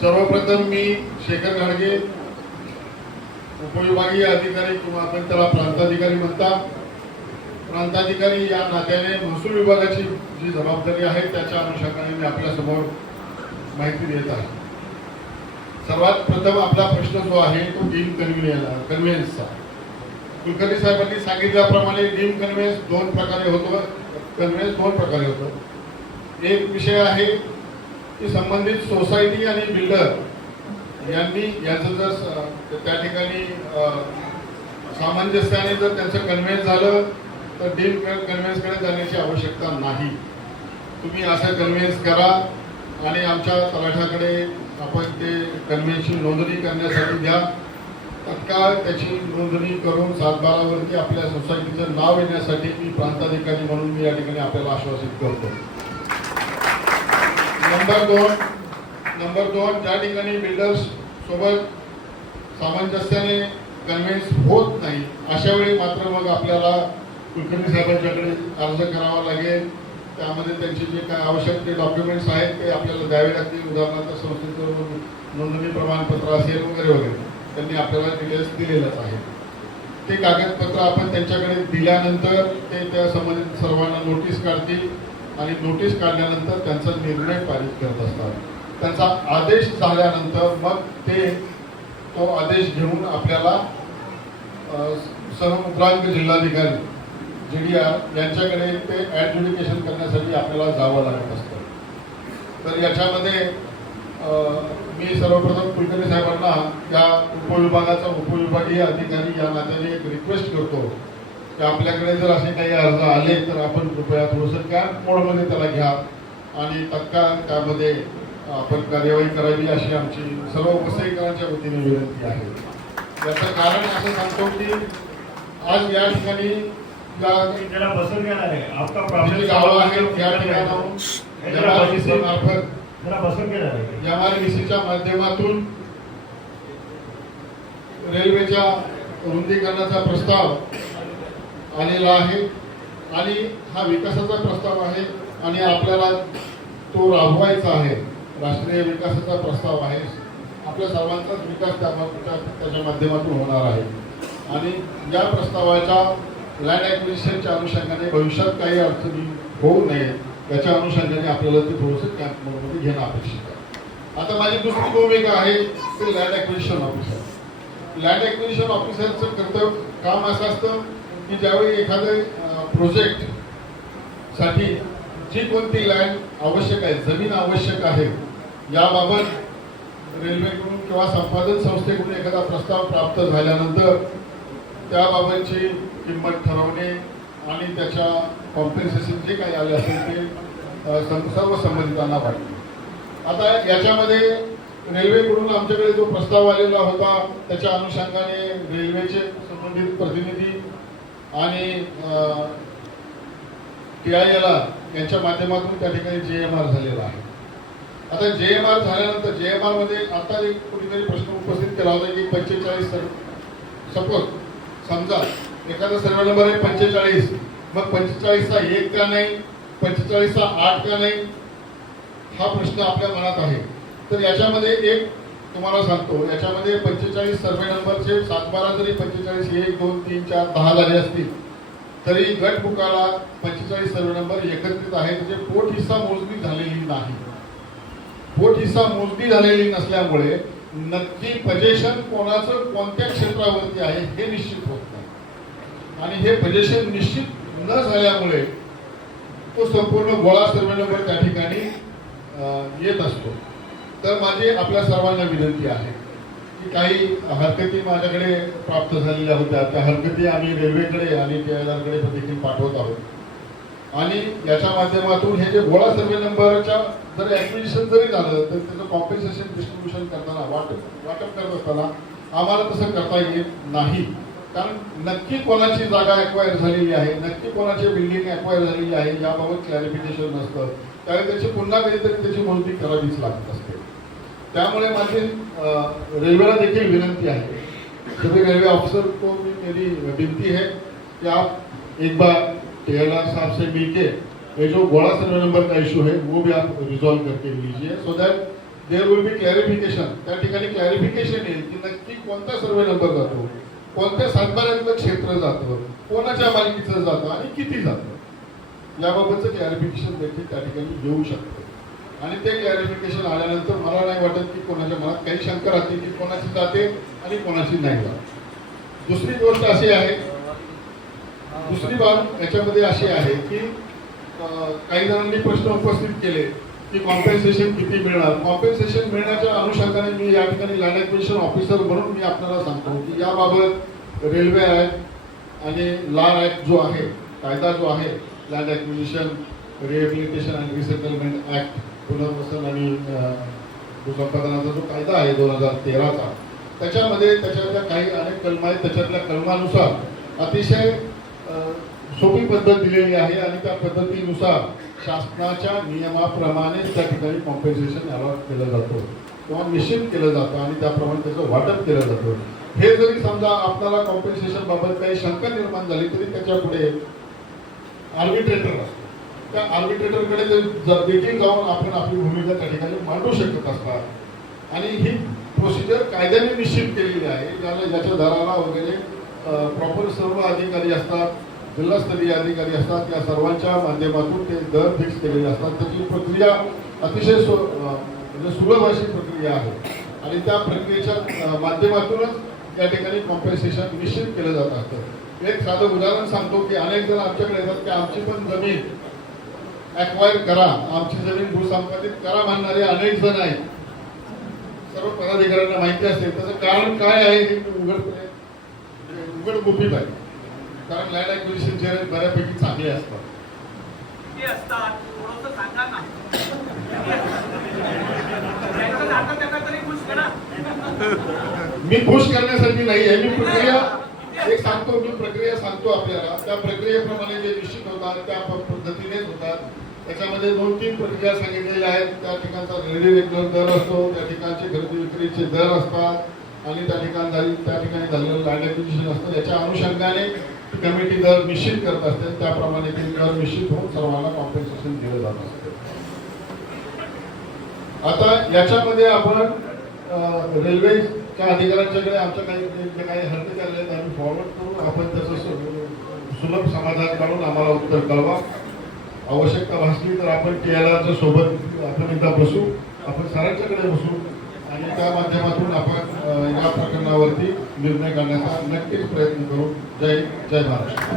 सर्वप्रथम मी शेखर घाडगे उपविभागीय अधिकारी किंवा आपण त्याला प्रांताधिकारी म्हणता प्रांताधिकारी या नात्याने महसूल विभागाची जी जबाबदारी आहे त्याच्या अनुषंगाने मी आपल्यासमोर माहिती देत आहे. सर्वात प्रथम आपला प्रश्न जो आहे तो डीम कन्व्हिनियन कन्व्हिन्सचा कुलकर्णी साहेबांनी सांगितल्याप्रमाणे डीम कन्व्हिन्स दोन प्रकारे होतो. कन्व्हिन्स दोन प्रकारे होतो. एक विषय आहे की संबंधित सोसायटी आणि बिल्डर यांनी याचं जर त्या ठिकाणी सामंजस्याने जर त्यांचं कन्व्हेन्स झालं तर डीम कन्व्हेन्सकडे जाण्याची आवश्यकता नाही. तुम्ही असं कन्व्हेन्स करा आणि आमच्या तलाठ्याकडे आपण ते कन्व्हेन्सची नोंदणी करण्यासाठी द्या तत्काळ त्याची नोंदणी करून सातबारावरती आपल्या सोसायटीचं नाव येण्यासाठी मी प्रांताधिकारी म्हणून मी या ठिकाणी आपल्याला आश्वासित करतो. नंबर दोन नंबर दोन ज्या ठिकाणी बिल्डर्स सोबत सामंजस्याने कन्व्हिन्स होत नाही अशा वेळी मात्र मग आपल्याला कुलकर्णी साहेबांच्याकडे अर्ज करावा लागेल. त्यामध्ये त्यांचे जे काय आवश्यक ते डॉक्युमेंट्स आहेत ते आपल्याला द्यावे लागतील. उदाहरणार्थ संस्थेचं नोंदणी प्रमाणपत्र असेल वगैरे वगैरे त्यांनी आपल्याला डिटेल्स दिलेलंच आहे ते कागदपत्र आपण त्यांच्याकडे दिल्यानंतर ते त्या संबंधित सर्वांना नोटीस काढतील. आणि नोटीस काढल्यानंतर त्यांचा निर्णय पारित करत असतात. त्यांचा आदेश झाल्यानंतर मग ते तो आदेश घेऊन आपल्याला अ, जिल्हाधिकारी जी डी आर यांच्याकडे ते ॲडज्युडिकेशन करण्यासाठी आपल्याला जावं लागत असतं. तर याच्यामध्ये मी सर्वप्रथम कुलकर्णी साहेबांना या उपविभागाचा उपविभागीय अधिकारी या नात्याने एक रिक्वेस्ट करतो. की आपल्याकडे जर असे काही अर्ज आले तर आपण कृपया थोडंसं कॅम्प मोडमध्ये त्याला घ्या आणि तत्काळ त्यामध्ये आपण कार्यवाही करावी अशी आमची सर्व वसईकरांच्या वतीने विनंती आहे. याचं कारण असं सांगतो की आज या ठिकाणी गावं आहेत या ठिकाणाहून माध्यमातून रेल्वेच्या रुंदीकरणाचा प्रस्ताव आलेला आहे. आणि हा विकासाचा प्रस्ताव आहे आणि आपल्याला तो राबवायचा आहे. राष्ट्रीय विकासाचा प्रस्ताव आहे. आपल्या सर्वांचाच विकास त्या त्याच्या माध्यमातून होणार आहे. आणि या प्रस्तावाच्या लँड ॲक्विजिशनच्या अनुषंगाने भविष्यात काही अडचणी होऊ नये. त्याच्या अनुषंगाने आपल्याला ते थोडंसं कॅम्प घेणं अपेक्षित आहे. आता माझी दुसरी भूमिका आहे ते land acquisition officer land acquisition ऑफिसरचं कर्तव्य काम असं असतं की ज्यावेळी एखादं प्रोजेक्टसाठी जी कोणती लँड आवश्यक आहे जमीन आवश्यक आहे याबाबत रेल्वेकडून किंवा संपादन संस्थेकडून एखादा प्रस्ताव प्राप्त झाल्यानंतर त्याबाबतची किंमत ठरवणे आणि त्याच्या कॉम्पेन्सेशन जे काही आले असेल ते सर्व संबंधितांना वाटणे आता याच्यामध्ये रेल्वेकडून आमच्याकडे जो प्रस्ताव आलेला होता त्याच्या अनुषंगाने रेल्वेचे संबंधित प्रतिनिधी आणि टी आय एल आर यांच्या माध्यमातून त्या ठिकाणी जे एम आर झालेला आहे. आता जे एम आर झाल्यानंतर जे एम आरमध्ये आता एक कुठेतरी प्रश्न उपस्थित केला होता की पंचेचाळीस सपोज समजा एखादा सर्व नंबर आहे पंचेचाळीस मग पंचेचाळीसचा एक का नाही पंचेचाळीसचा आठ का नाही हा प्रश्न आपल्या मनात आहे. तर याच्यामध्ये एक तुम्हाला सांगतो याच्यामध्ये पंचेचाळीस सर्वे नंबरचे सातबारा जरी पंचेचाळीस एक दोन तीन चार दहा झाले असतील. तरी गट बुकाला पंचेचाळीस सर्वे नंबर एकत्रित आहे म्हणजे पोट हिस्सा मोजणी झालेली नाही. पोट हिस्सा मोजणी झालेली नसल्यामुळे नक्की पजेशन कोणाचं कोणत्या क्षेत्रावरती आहे हे निश्चित होत नाही. आणि हे पजेशन निश्चित न झाल्यामुळे तो संपूर्ण गोळा सर्वे नंबर त्या ठिकाणी येत असतो. तर माझी आपल्या सर्वांना विनंती आहे की काही हरकती माझ्याकडे प्राप्त झालेल्या होत्या. त्या हरकती आम्ही रेल्वेकडे आणि कडे देखील पाठवत आहोत. आणि याच्या माध्यमातून हे जे गोळा सर्वे नंबरच्या जर ऍक्विजिशन जरी झालं तर त्याचं कॉम्पेन्सेशन डिस्ट्रीब्युशन करताना वाटप वाटप करत असताना आम्हाला तसं करता येत नाही. कारण नक्की कोणाची जागा अक्वायर झालेली आहे नक्की कोणाची बिल्डिंग अक्वायर झालेली आहे याबाबत क्लॅरिफिकेशन नसतं. त्यावेळी त्याची पुन्हा कधीतरी त्याची मोजणी करावीच लागत असते. त्यामुळे माझी रेल्वेला देखील विनंती आहे. सभी रेलवे ऑफिसर को भी मेरी विनती है कि आप एक बार टीएलआर साहब से मिलके ये जो गोड़ा सर्वे नंबर का इशू है वो भी आप रिजॉल्व करके लीजिए so that there will be clarification त्या ठिकाणी क्लॅरिफिकेशन येईल की नक्की कोणता सर्वे नंबर जातो. कोणत्या सातबाऱ्यातलं क्षेत्र जातं कोणाच्या मालकीचं जातं आणि किती जातं? याबाबतचं क्लॅरिफिकेशन देखील त्या ठिकाणी येऊ शकतं. आणि ते क्लॅरिफिकेशन आल्यानंतर मला नाही वाटत की कोणाच्या मनात काही शंका राहते की कोणाची जाते आणि कोणाची नाही जात. दुसरी गोष्ट अशी आहे दुसरी बाब याच्यामध्ये अशी आहे की काही जणांनी प्रश्न उपस्थित केले. की कॉम्पेन्सेशन किती मिळणार? कॉम्पेन्सेशन मिळण्याच्या अनुषंगाने मी या ठिकाणी लँड ॲक्विशन ऑफिसर म्हणून मी आपल्याला सांगतो की याबाबत रेल्वे ॲक्ट आणि लार ॲक्ट जो आहे कायदा जो आहे land acquisition rehabilitation and resettlement act पुनर्वसन आणि भूसंपादनाचा जो कायदा आहे दोन हजार तेराचा त्याच्यामध्ये त्याच्यातल्या काही अनेक कलम आहेत. त्याच्यातल्या कलमानुसार अतिशय सोपी पद्धत दिलेली आहे आणि त्या पद्धतीनुसार शासनाच्या नियमाप्रमाणे त्या ठिकाणी कॉम्पेन्सेशन अलॉट केलं जातं. किंवा निश्चित केलं जातं आणि त्याप्रमाणे त्याचं वाटप केलं जातं. हे जरी समजा आपल्याला कॉम्पेन्सेशन बाबत काही शंका निर्माण झाली तरी त्याच्या पुढे आर्बिट्रेटर असतो. त्या आर्बिट्रेटरकडे जर देखील जाऊन आपण आपली भूमिका त्या ठिकाणी मांडू शकत असतात आणि ही प्रोसिजर कायद्याने निश्चित केलेली आहे ज्याला ज्याच्या दराला वगैरे प्रॉपर सर्व अधिकारी असतात. जिल्हास्तरीय अधिकारी असतात या सर्वांच्या माध्यमातून ते दर फिक्स केलेले असतात. त्याची प्रक्रिया अतिशय सु म्हणजे सुलभ अशी प्रक्रिया आहे. आणि त्या प्रक्रियेच्या माध्यमातूनच त्या ठिकाणी कॉम्पेन्सेशन निश्चित केलं जात असतं. एक साधं उदाहरण सांगतो की अनेक जण आमच्याकडे येतात की आमची पण जमीन ॲक्वायर करा. आमची जमीन भूसंपादित करा म्हणणारे अनेक जण आहेत. सर्व पदाधिकाऱ्यांना माहिती असेल. त्याचं कारण काय आहे हे उघडपणे म्हणजे उघड गुपित आहे. कारण लँड ॲक्विजिशनचे रेट बऱ्यापैकी चांगले असतात. किती असतात? थोडंसं सांगा ना. त्यांचं जातं त्यांना तरी खुश करा. मी खुश करण्यासाठी नाही आहे. मी प्रक्रिया एक सांगतो मी प्रक्रिया सांगतो आपल्याला. त्या प्रक्रियेप्रमाणे जे निश्चित होतात त्या प- पद्धतीनेच होतात. त्याच्यामध्ये दोन तीन प्रक्रिया सांगितलेल्या आहेत. त्या ठिकाणचा रेडी रेग्युलर दर असतो त्या ठिकाणचे खरेदी विक्रीचे दर असतात आणि त्या ठिकाण झाली त्या ठिकाणी झालेलं लँड ॲक्विजिशन असतं. याच्या अनुषंगाने कमिटी दर निश्चित करत असते त्याप्रमाणे ते दर निश्चित होऊन सर्वांना कॉम्पेन्सेशन दिलं जात असतं. आता याच्यामध्ये आपण रेल्वेच्या अधिकाऱ्यांच्याकडे आमच्या काही काही हरकत आले आहेत आम्ही फॉरवर्ड करू आपण त्याचं सुलभ समाधान काढून आम्हाला उत्तर कळवा. आवश्यकता भासली तर आपण टी एल आरच्या सोबत आपण एकदा बसू आपण सरांच्याकडे बसू आणि त्या माध्यमातून आपण या प्रकरणावरती निर्णय करण्याचा नक्कीच प्रयत्न करू. जय जय महाराष्ट्र.